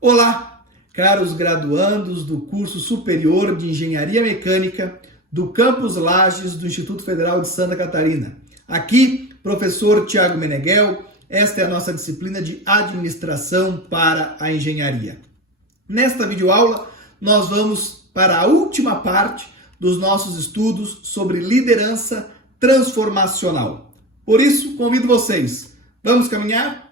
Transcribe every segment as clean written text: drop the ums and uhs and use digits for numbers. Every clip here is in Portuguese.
Olá, caros graduandos do curso superior de Engenharia Mecânica do Campus Lages do Instituto Federal de Santa Catarina. Aqui, professor Tiago Meneghel, esta é a nossa disciplina de Administração para a Engenharia. Nesta videoaula, nós vamos para a última parte dos nossos estudos sobre liderança transformacional. Por isso, convido vocês. Vamos caminhar?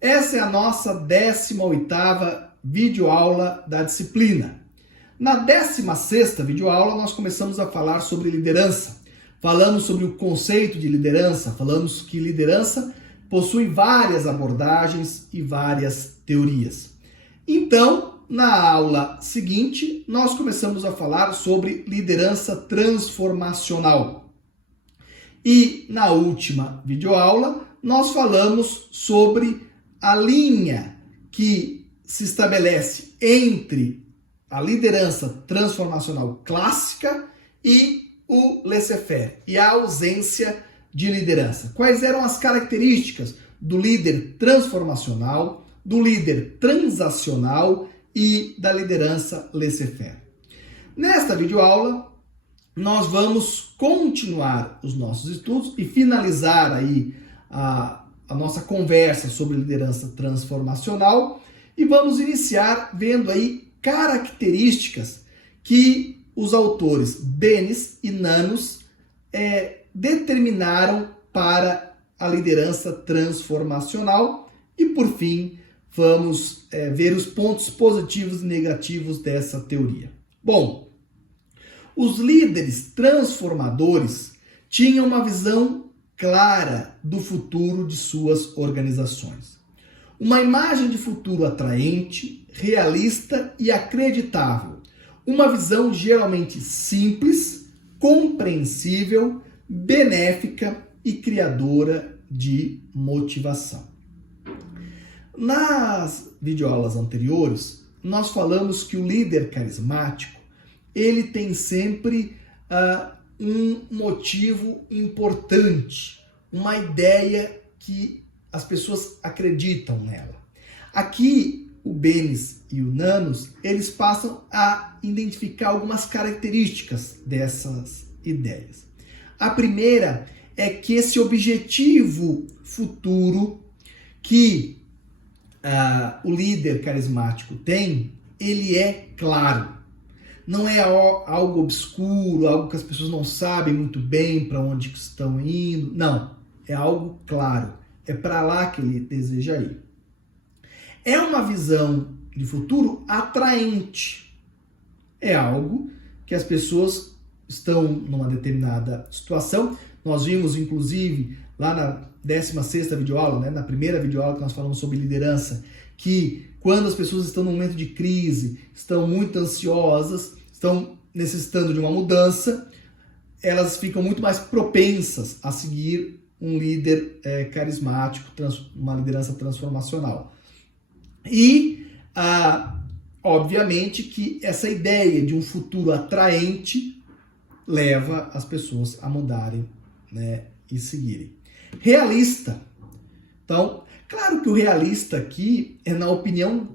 Essa é a nossa 18ª videoaula da disciplina. Na 16ª videoaula, nós começamos a falar sobre liderança. Falamos sobre o conceito de liderança, falamos que liderança possui várias abordagens e várias teorias. Então, na aula seguinte, nós começamos a falar sobre liderança transformacional. E na última videoaula, nós falamos sobre a linha que se estabelece entre a liderança transformacional clássica e o laissez-faire, e a ausência de liderança. Quais eram as características do líder transformacional, do líder transacional e da liderança laissez-faire? Nesta videoaula, nós vamos continuar os nossos estudos e finalizar aí a nossa conversa sobre liderança transformacional e vamos iniciar vendo aí características que os autores Benes e Nanos determinaram para a liderança transformacional e, por fim, vamos ver os pontos positivos e negativos dessa teoria. Bom, os líderes transformadores tinham uma visão clara do futuro de suas organizações. Uma imagem de futuro atraente, realista e acreditável. Uma visão geralmente simples, compreensível, benéfica e criadora de motivação. Nas videoaulas anteriores, nós falamos que o líder carismático, ele tem sempre um motivo importante, uma ideia que as pessoas acreditam nela. Aqui, o Benes e o Nanos, eles passam a identificar algumas características dessas ideias. A primeira é que esse objetivo futuro que o líder carismático tem, ele é claro. Não é algo obscuro, algo que as pessoas não sabem muito bem para onde estão indo. Não, é algo claro. É para lá que ele deseja ir. É uma visão de futuro atraente. É algo que as pessoas estão numa determinada situação. Nós vimos, inclusive, lá na 16ª videoaula, né, na primeira videoaula que nós falamos sobre liderança, que quando as pessoas estão num momento de crise, estão muito ansiosas, estão necessitando de uma mudança, elas ficam muito mais propensas a seguir um líder carismático, uma liderança transformacional. E, obviamente, que essa ideia de um futuro atraente leva as pessoas a mudarem, né, e seguirem. Realista. Então, claro que o realista aqui é na opinião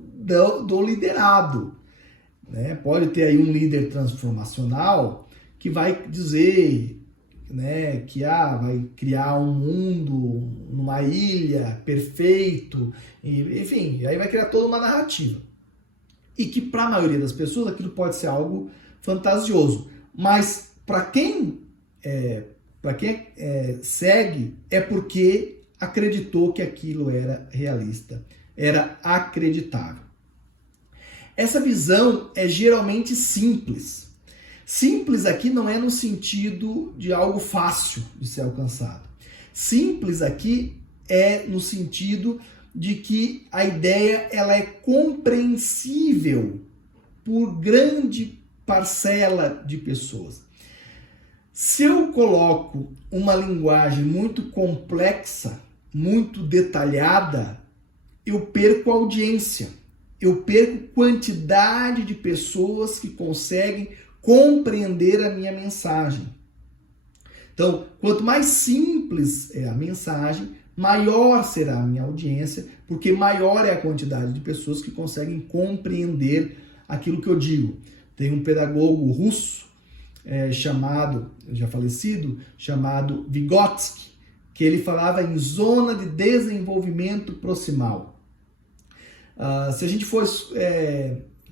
do liderado. Né? Pode ter aí um líder transformacional que vai dizer, né, que vai criar um mundo numa ilha perfeito, enfim, aí vai criar toda uma narrativa. E que para a maioria das pessoas aquilo pode ser algo fantasioso, mas para quem segue é porque acreditou que aquilo era realista, era acreditável. Essa visão é geralmente simples. Simples aqui não é no sentido de algo fácil de ser alcançado. Simples aqui é no sentido de que a ideia ela é compreensível por grande parcela de pessoas. Se eu coloco uma linguagem muito complexa, muito detalhada, eu perco audiência. Eu perco quantidade de pessoas que conseguem compreender a minha mensagem. Então, quanto mais simples é a mensagem, maior será a minha audiência, porque maior é a quantidade de pessoas que conseguem compreender aquilo que eu digo. Tem um pedagogo russo chamado, já falecido, chamado Vygotsky, que ele falava em zona de desenvolvimento proximal. Se a gente fosse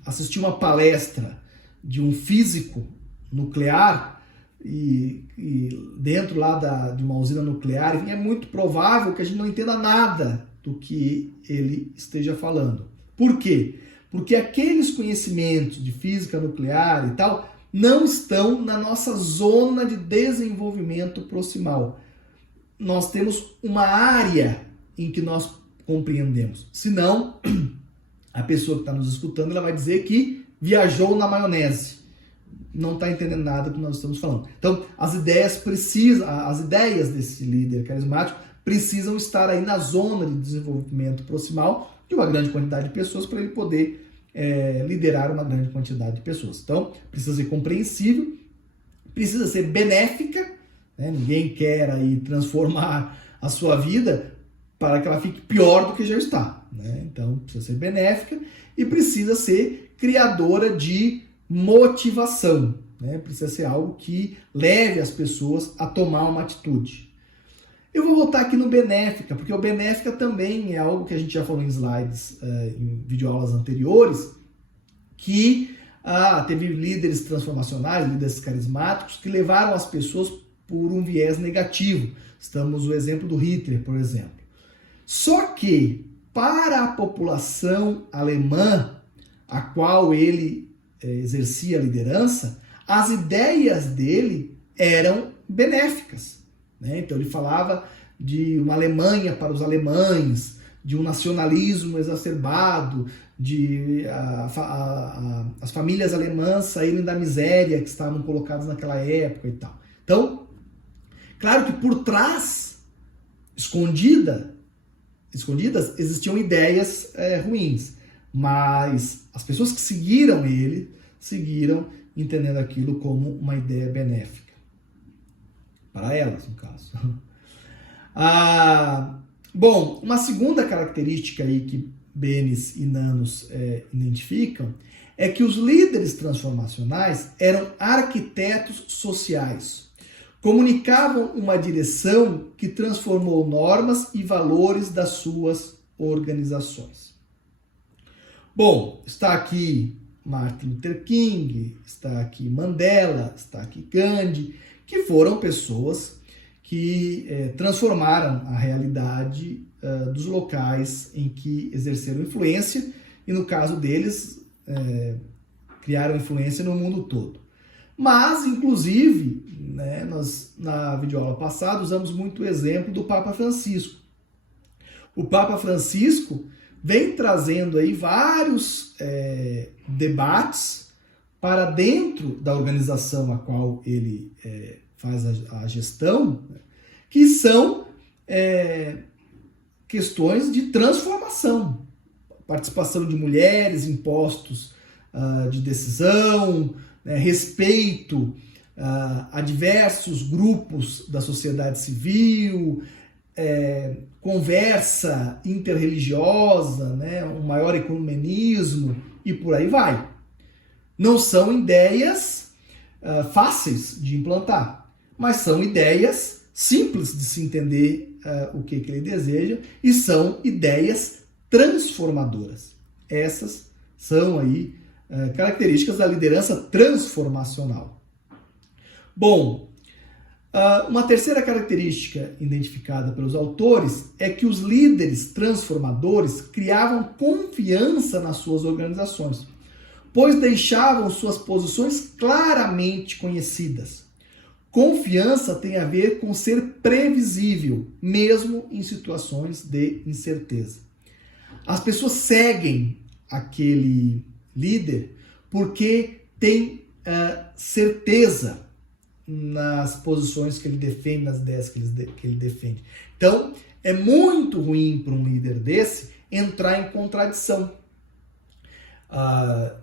assistir uma palestra de um físico nuclear, e dentro lá de uma usina nuclear, é muito provável que a gente não entenda nada do que ele esteja falando. Por quê? Porque aqueles conhecimentos de física nuclear e tal não estão na nossa zona de desenvolvimento proximal. Nós temos uma área em que nós compreendemos. Senão, a pessoa que está nos escutando, ela vai dizer que viajou na maionese. Não está entendendo nada do que nós estamos falando. Então, as ideias desse líder carismático precisam estar aí na zona de desenvolvimento proximal de uma grande quantidade de pessoas para ele poder liderar uma grande quantidade de pessoas. Então, precisa ser compreensível, precisa ser benéfica, né? Ninguém quer aí transformar a sua vida para que ela fique pior do que já está, né? Então, precisa ser benéfica e precisa ser criadora de motivação, né? Precisa ser algo que leve as pessoas a tomar uma atitude. Eu vou voltar aqui no benéfica, porque o benéfica também é algo que a gente já falou em slides, em videoaulas anteriores, que teve líderes transformacionais, líderes carismáticos, que levaram as pessoas por um viés negativo. Estamos no exemplo do Hitler, por exemplo. Só que, para a população alemã, a qual ele exercia a liderança, as ideias dele eram benéficas, né? Então ele falava de uma Alemanha para os alemães, de um nacionalismo exacerbado, de as famílias alemãs saírem da miséria que estavam colocadas naquela época e tal. Então, claro que por trás, escondidas, existiam ideias ruins, mas as pessoas que seguiram ele, seguiram entendendo aquilo como uma ideia benéfica. Para elas, no caso. Bom, uma segunda característica aí que Benes e Nanos identificam é que os líderes transformacionais eram arquitetos sociais. Comunicavam uma direção que transformou normas e valores das suas organizações. Bom, está aqui Martin Luther King, está aqui Mandela, está aqui Gandhi, que foram pessoas que transformaram a realidade dos locais em que exerceram influência e, no caso deles, criaram influência no mundo todo. Mas, inclusive, né, nós na videoaula passada usamos muito o exemplo do Papa Francisco. O Papa Francisco vem trazendo aí vários debates para dentro da organização a qual ele faz a gestão, que são questões de transformação, participação de mulheres em postos de decisão, respeito a diversos grupos da sociedade civil, conversa interreligiosa, né, um maior ecumenismo e por aí vai. Não são ideias fáceis de implantar, mas são ideias simples de se entender o que ele deseja e são ideias transformadoras. Essas são aí características da liderança transformacional. Bom, uma terceira característica identificada pelos autores é que os líderes transformadores criavam confiança nas suas organizações, pois deixavam suas posições claramente conhecidas. Confiança tem a ver com ser previsível, mesmo em situações de incerteza. As pessoas seguem aquele líder porque tem certeza nas posições que ele defende, nas ideias que ele defende. Então, é muito ruim para um líder desse entrar em contradição.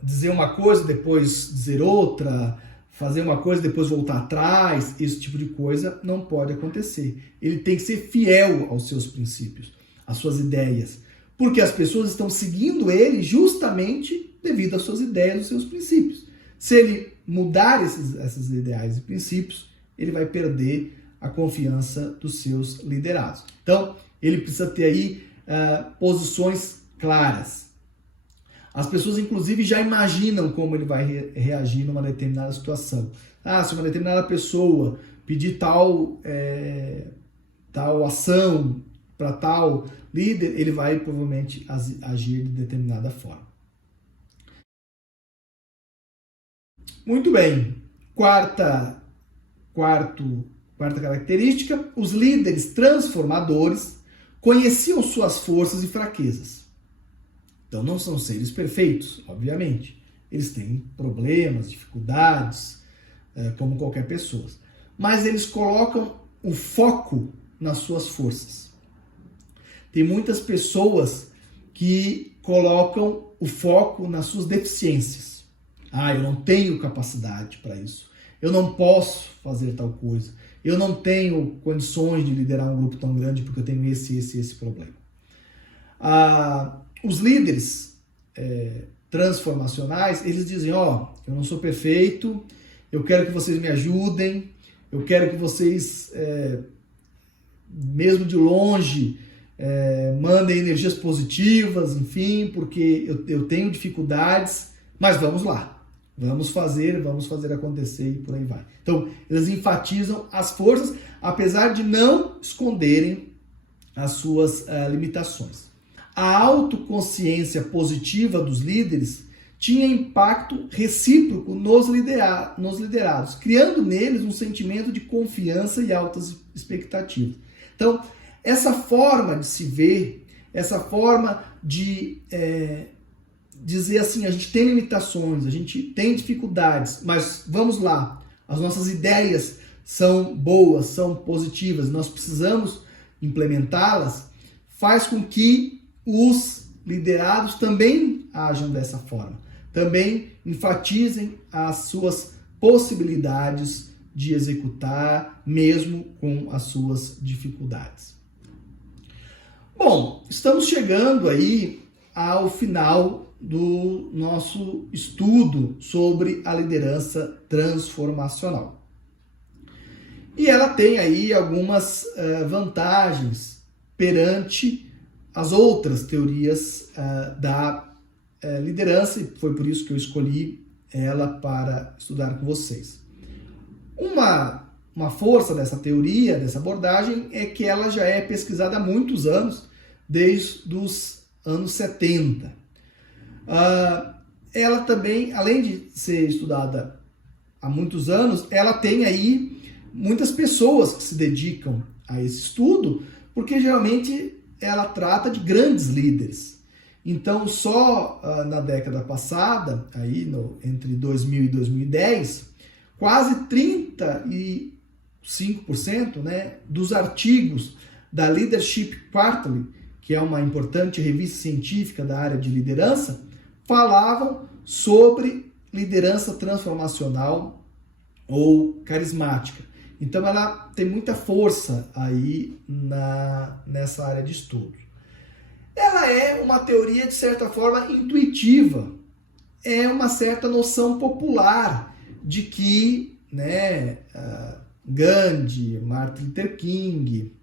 Dizer uma coisa, depois dizer outra, fazer uma coisa e depois voltar atrás, esse tipo de coisa não pode acontecer. Ele tem que ser fiel aos seus princípios, às suas ideias, porque as pessoas estão seguindo ele justamente devido às suas ideias, aos seus princípios. Se ele mudar esses ideais e princípios, ele vai perder a confiança dos seus liderados. Então, ele precisa ter aí posições claras. As pessoas, inclusive, já imaginam como ele vai reagir numa determinada situação. Se uma determinada pessoa pedir tal ação para tal líder, ele vai provavelmente agir de determinada forma. Muito bem. Quarta característica, os líderes transformadores conheciam suas forças e fraquezas. Então não são seres perfeitos, obviamente. Eles têm problemas, dificuldades, como qualquer pessoa. Mas eles colocam o foco nas suas forças. Tem muitas pessoas que colocam o foco nas suas deficiências. Eu não tenho capacidade para isso. Eu não posso fazer tal coisa. Eu não tenho condições de liderar um grupo tão grande porque eu tenho esse problema. Os líderes transformacionais, eles dizem, eu não sou perfeito, eu quero que vocês me ajudem, eu quero que vocês, mesmo de longe, mandem energias positivas, enfim, porque eu tenho dificuldades, mas vamos lá. Vamos fazer acontecer e por aí vai. Então, eles enfatizam as forças, apesar de não esconderem as suas limitações. A autoconsciência positiva dos líderes tinha impacto recíproco nos liderados, criando neles um sentimento de confiança e altas expectativas. Então, essa forma de se ver, essa forma de dizer assim, a gente tem limitações, a gente tem dificuldades, mas vamos lá, as nossas ideias são boas, são positivas, nós precisamos implementá-las, faz com que os liderados também ajam dessa forma, também enfatizem as suas possibilidades de executar, mesmo com as suas dificuldades. Bom, estamos chegando aí ao final do nosso estudo sobre a liderança transformacional. E ela tem aí algumas vantagens perante as outras teorias da liderança, e foi por isso que eu escolhi ela para estudar com vocês. Uma força dessa teoria, dessa abordagem, é que ela já é pesquisada há muitos anos, desde os anos 70. Ela também, além de ser estudada há muitos anos, ela tem aí muitas pessoas que se dedicam a esse estudo, porque geralmente ela trata de grandes líderes. Então, só na década passada, aí entre 2000 e 2010, quase 35%, dos artigos da Leadership Quarterly, que é uma importante revista científica da área de liderança, falavam sobre liderança transformacional ou carismática. Então ela tem muita força aí nessa área de estudo. Ela é uma teoria, de certa forma, intuitiva. É uma certa noção popular de que Gandhi, Martin Luther King,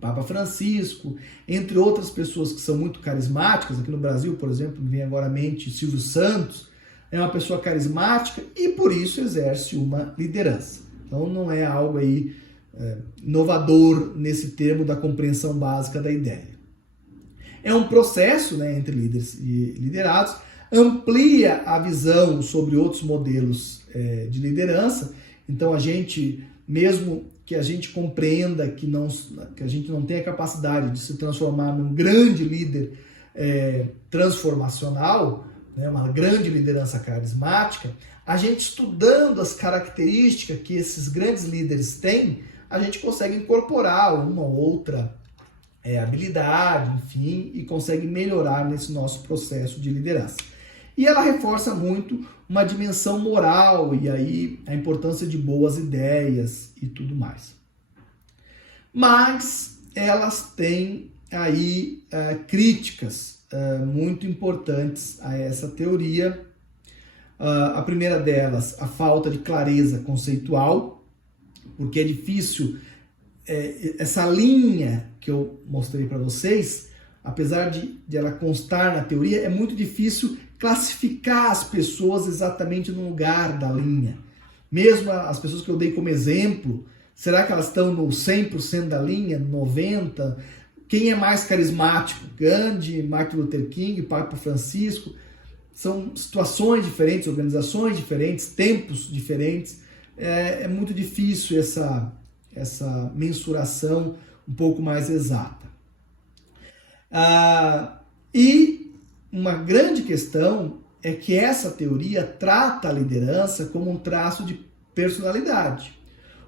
Papa Francisco, entre outras pessoas que são muito carismáticas, aqui no Brasil, por exemplo, me vem agora à mente Silvio Santos, é uma pessoa carismática e por isso exerce uma liderança. Então não é algo aí inovador nesse termo da compreensão básica da ideia. É um processo entre líderes e liderados, amplia a visão sobre outros modelos de liderança, então a gente, mesmo que a gente compreenda que a gente não tem a capacidade de se transformar num grande líder transformacional, uma grande liderança carismática, a gente estudando as características que esses grandes líderes têm, a gente consegue incorporar uma ou outra habilidade, enfim, e consegue melhorar nesse nosso processo de liderança. E ela reforça muito uma dimensão moral e aí a importância de boas ideias e tudo mais. Mas elas têm aí críticas muito importantes a essa teoria. A primeira delas, a falta de clareza conceitual, porque é difícil, essa linha que eu mostrei para vocês, apesar de ela constar na teoria, é muito difícil classificar as pessoas exatamente no lugar da linha. Mesmo as pessoas que eu dei como exemplo, será que elas estão no 100% da linha, 90%? Quem é mais carismático? Gandhi, Martin Luther King, Papa Francisco? São situações diferentes, organizações diferentes, tempos diferentes. É muito difícil essa mensuração um pouco mais exata. E uma grande questão é que essa teoria trata a liderança como um traço de personalidade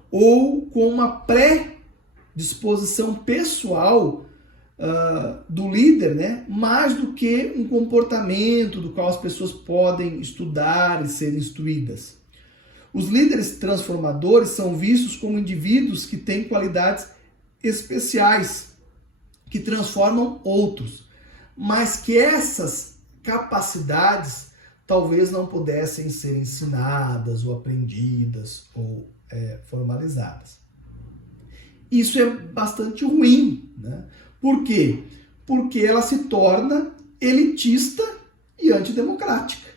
ou com uma predisposição pessoal do líder, né? Mais do que um comportamento do qual as pessoas podem estudar e ser instruídas. Os líderes transformadores são vistos como indivíduos que têm qualidades especiais, que transformam outros, mas que essas capacidades talvez não pudessem ser ensinadas ou aprendidas ou formalizadas. Isso é bastante ruim, né? Por quê? Porque ela se torna elitista e antidemocrática.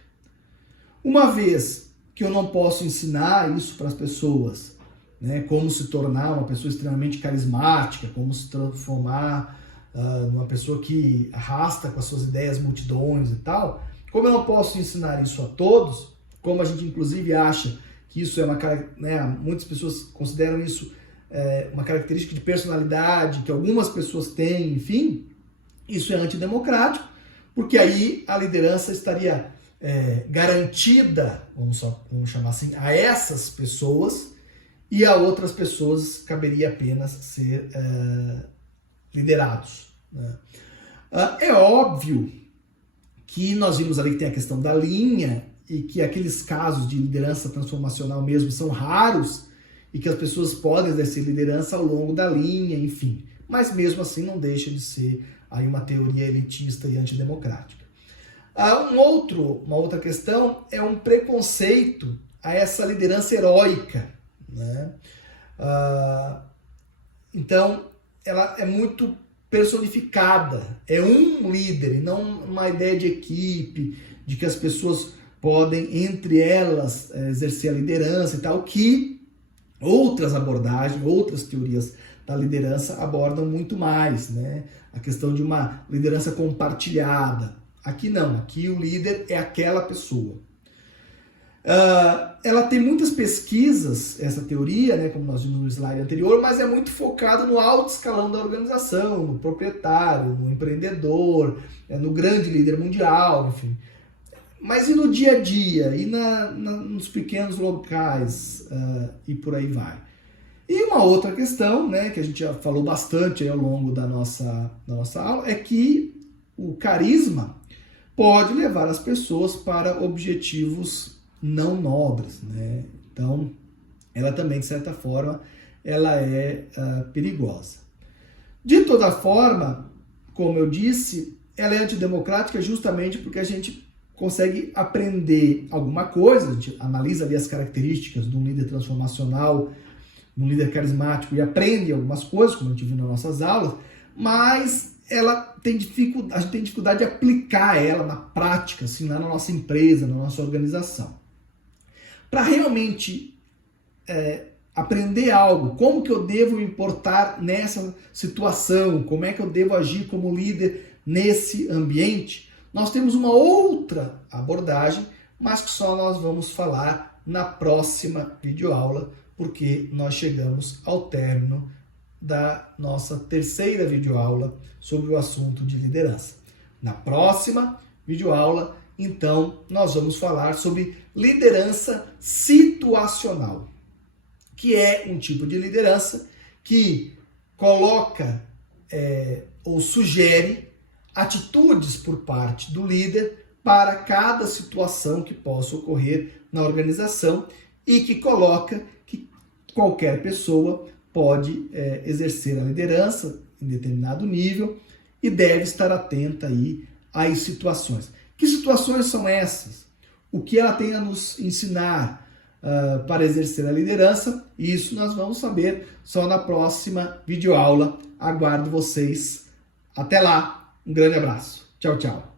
Uma vez que eu não posso ensinar isso para as pessoas, né, como se tornar uma pessoa extremamente carismática, como se transformar numa pessoa que arrasta com as suas ideias multidões e tal, como eu não posso ensinar isso a todos, como a gente inclusive acha que isso é muitas pessoas consideram isso uma característica de personalidade que algumas pessoas têm, enfim, isso é antidemocrático, porque aí a liderança estaria garantida, vamos chamar assim, a essas pessoas, e a outras pessoas caberia apenas ser liderados, né? É óbvio que nós vimos ali que tem a questão da linha e que aqueles casos de liderança transformacional mesmo são raros e que as pessoas podem exercer liderança ao longo da linha, enfim. Mas mesmo assim não deixa de ser aí uma teoria elitista e antidemocrática. Uma outra questão é um preconceito a essa liderança heróica, né? Então, ela é muito personificada, é um líder e não uma ideia de equipe, de que as pessoas podem, entre elas, exercer a liderança e tal, que outras abordagens, outras teorias da liderança abordam muito mais, né? A questão de uma liderança compartilhada. Aqui não, aqui o líder é aquela pessoa. Ela tem muitas pesquisas, essa teoria, né, como nós vimos no slide anterior, mas é muito focada no alto escalão da organização, no proprietário, no empreendedor, no grande líder mundial, enfim. Mas e no dia a dia? E nos pequenos locais? E por aí vai. E uma outra questão, né, que a gente já falou bastante aí ao longo da nossa aula, é que o carisma pode levar as pessoas para objetivos não nobres, né? Então, ela também, de certa forma, ela é perigosa. De toda forma, como eu disse, ela é antidemocrática justamente porque a gente consegue aprender alguma coisa, a gente analisa ali as características de um líder transformacional, de um líder carismático e aprende algumas coisas, como a gente viu nas nossas aulas, mas a gente tem dificuldade de aplicar ela na prática, assim, lá na nossa empresa, na nossa organização. Para realmente aprender algo, como que eu devo me portar nessa situação, como é que eu devo agir como líder nesse ambiente, nós temos uma outra abordagem, mas que só nós vamos falar na próxima videoaula, porque nós chegamos ao término da nossa terceira videoaula sobre o assunto de liderança. Na próxima videoaula, então, nós vamos falar sobre liderança situacional, que é um tipo de liderança que coloca ou sugere atitudes por parte do líder para cada situação que possa ocorrer na organização e que coloca que qualquer pessoa pode exercer a liderança em determinado nível e deve estar atenta aí às situações. Que situações são essas? O que ela tem a nos ensinar para exercer a liderança? Isso nós vamos saber só na próxima videoaula. Aguardo vocês. Até lá. Um grande abraço. Tchau, tchau.